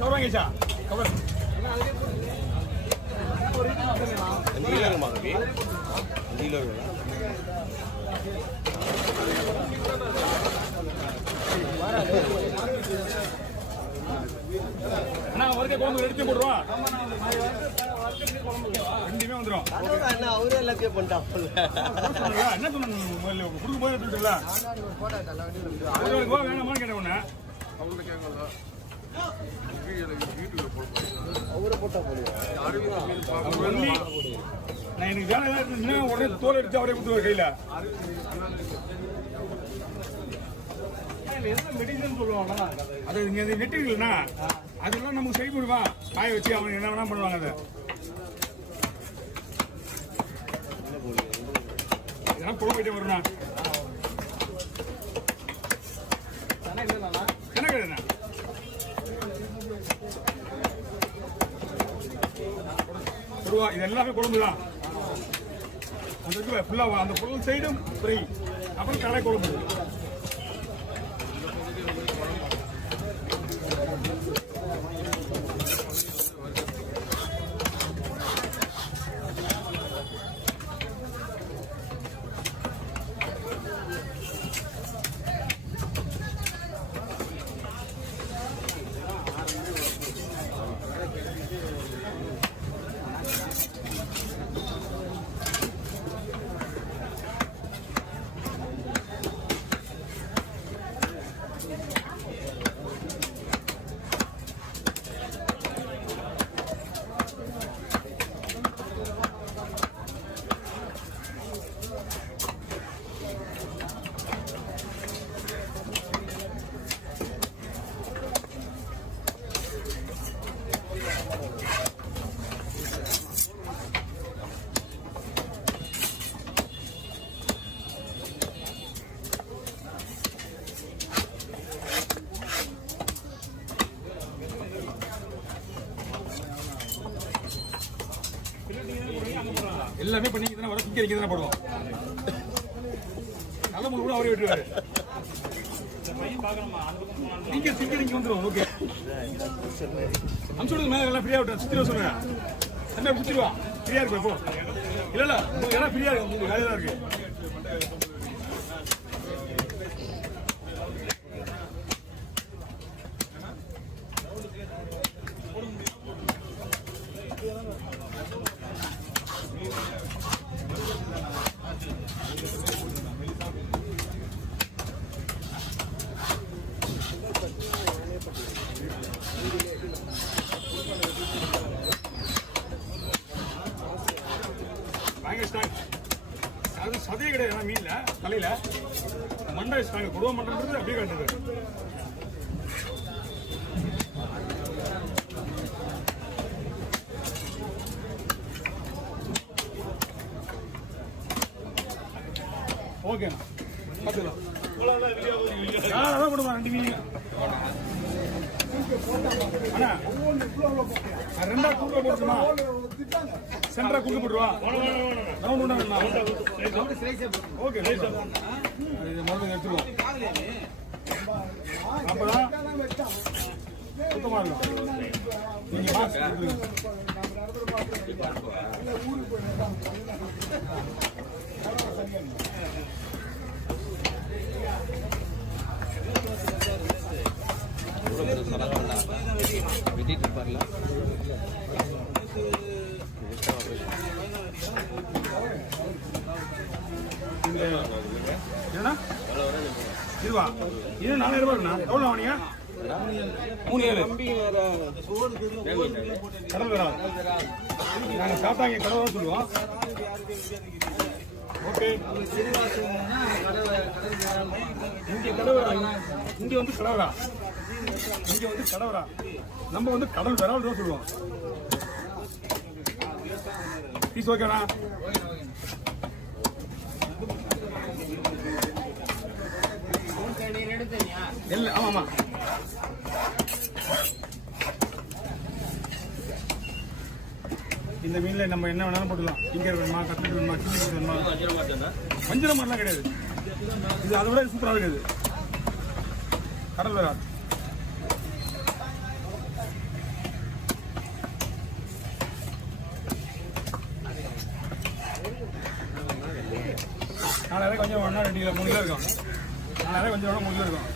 Cover வாங்கிச்சா cover அண்ணா ஒருக்கே குழம்பு எடுத்து போடுறோம் ரெண்டுமே வந்துடும் அவரே எல்லாத்தையும் பண்ணிட்டான் என்ன சொன்ன கொடுக்கும் போது எடுத்துட்டுல வேணாமான்னு கேட்டேன் உன்ன அவங்கள கேட்கல அவரை போட்டா போடுவோம் நான் எனக்கு வேலை ஏதாவது உடனே தோல் எடுத்து அவரே கொடுத்து கையில மெடிசன் சொல்லுவாங்க அது இங்க நெட்டுங்களா அதெல்லாம் நமக்கு சரி பண்ணுவான் காய வச்சு அவங்க என்ன வேணா பண்ணுவாங்க அதை இதெல்லாம் குழம்பு போயிட்டே வரும்ண்ணா என்ன கேடுண்ணா இது எல்லாமே குழம்பு தான் அந்த இருக்கு ஃபுல்லாக அந்த பொருள் சைடும் ஃப்ரை அப்புறம் கடை குழம்பு எல்லாமே பண்ணி வர குக்கி தானே போடுவோம் நல்ல முழு கூட அவரே விட்டுருவாரு நீங்க சிங்க வந்துடும் ஓகே அம்சோடு மேல எல்லாம் ஃப்ரீயா விட்டு சுத்திடுவா சொல்லுங்க தம்பி சுத்திடுவா ஃப்ரீயா இருக்கு இப்போ இல்ல இல்ல எல்லாம் ஃப்ரீயா இருக்கு உங்களுக்கு வேலையா இருக்கு அது சதையே கிடையாது மீன்ல தலையில மண்டை வச்சுட்டாங்க குடும்ப மண்டன்றது அப்படியே காட்டுது ஓகேண்ணா பார்த்துக்கலாம் அதான் கொடுமா 2 மீன் அண்ணா ரெண்டா குறுக்க போட்டுமா சென்டரா குறுக்க போட்டுருவா ஓகே இது மருந்து எடுத்துருவோம் அப்பதான் சுத்தமா இருக்கும் நீங்க வெட்டிட்டு இருப்பார்ல என்னண்ணா இதுவா இது 4000 ரூபாய்ண்ணா எவ்வளோ வாங்கினீங்க 37 கடல் வரா நாங்கள் சாப்பிட்டாங்க கடல் தான் சொல்லுவோம் ஓகே இங்கே கடவுரா இங்கே வந்து கடவுரா இங்கே வந்து கடவுரா நம்ம வந்து கடல் விரால் தான் சொல்லுவோம் பீஸ் ஓகேண்ணா இல்லை ஆமாம்மா இந்த மீன்ல நம்ம என்ன வேணாலும் போட்டுக்கலாம். இங்க வேணுமா, கத்திரிக்காய் வேணுமா, சில்லி வேணுமா, வஞ்சிர மாதிரிலாம் கிடையாது. இது அதை விட சூப்பராக இருக்குது. கடல் வேற நாலாயிரம் கொஞ்சம் ஒன்றா 2 கிலோ 3 கிலோ இருக்கும். 4,000 கொஞ்சம் ஒன்றா 3 கிலோ இருக்கும்.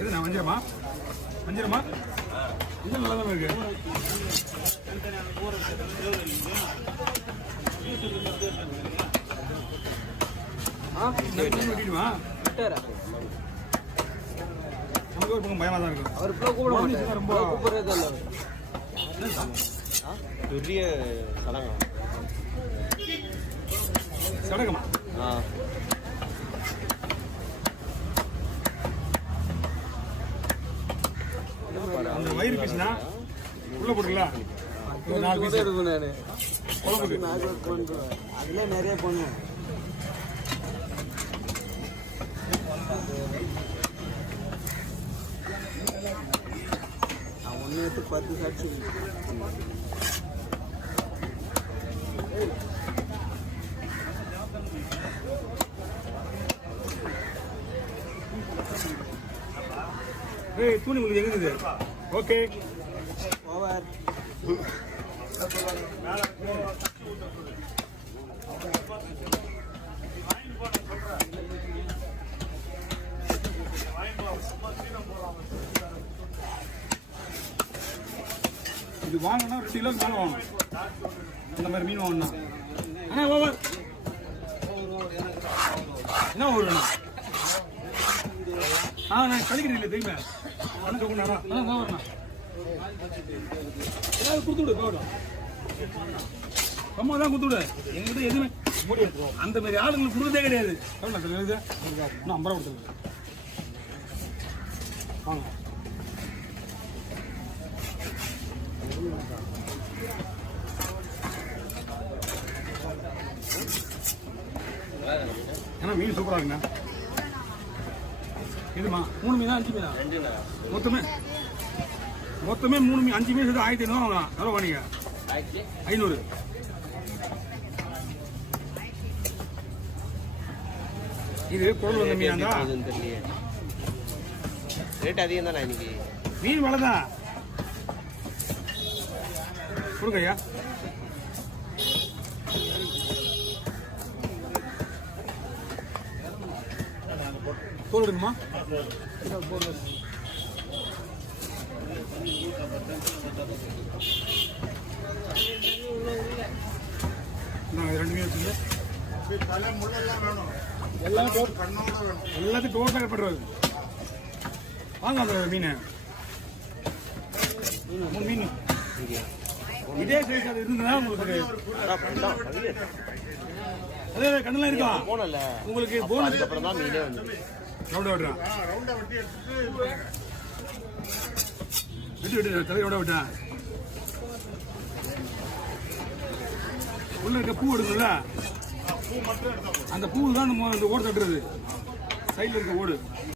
எதுண்ணா வஞ்சிரமா? வஞ்சிரமா? இது நல்லா தான் இருக்கு. வெட்டிடுமா? நமக்கு ஒரு பக்கம் பயமா தான் இருக்கும். அவர் கூப்பிட மாட்டார். ரொம்ப கூப்பிடுறது இல்லை. பெரிய சடங்கா சடகமா? அந்த வயிறு பீஸ்னா உள்ள போட்டுக்கலாம். ஒரு 4 பீஸ் இருக்கும். நான் குழம்புக்கு அதுல நிறைய பண்ணுவேன். நான் 1 எடுத்து 10 சாட்சி. ஏய் தூணி உங்களுக்கு எங்க இருக்குது? Okay over. இது வாங்கினா 2 கிலோ மேலே வாங்கணும். இந்த மாதிரி மீன் வாங்கணும். ஆனால் ஓவர் என்ன ஓவர் வேணும்? நான் கழிக்கிறேன் இல்லை தெரியுமே. ஒன்றும் சொல்லுங்கண்ணா. ஓவர்ண்ணா ஏதாவது கொடுத்து விடு. போகட்டும் அம்மா தான் கொடுத்து விடு. எங்கிட்ட எதுவுமே அந்த மாதிரி ஆளுங்களுக்கு கொடுத்ததே கிடையாது. எவ்வளோ சார் இது? இன்னும் 50 ரூபா கொடுத்துருங்க. வாங்க ஏன்னா மீன் சூப்பராக இருக்குண்ணா. இதுமா 3 மீனா 5 மீனா? மொத்தமே 3 மீன் 5 மீன் 1500 வாங்கலாம். எவ்வளோ வாங்க? 500. இது பொருள் வந்த மீனா தான். ரேட் அதிகம் தானே இன்னைக்கு? மீன் விலை தான். கொடுங்க ஐயா. தோல் எடுக்குமா? நாங்கள் 2 மீன் வச்சுங்க. எல்லாத்தையும் டோட்டலாக கட்டுறது. வாங்க அந்த மீன் 3 மீன் இதே சைஸ் அது இருந்ததுன்னா உங்களுக்கு அதே கண்ணெல்லாம் இருக்கா? போனல உங்களுக்கு போனஸ் அப்புறம் தான் மீனே வந்து ரவுண்டா விட்டு தலையோட விட்டா உள்ள இருக்க பூ எடுக்கணும்ல, அந்த பூ தான் இந்த ஓடு தட்டுறது. சைடில் இருக்க ஓடு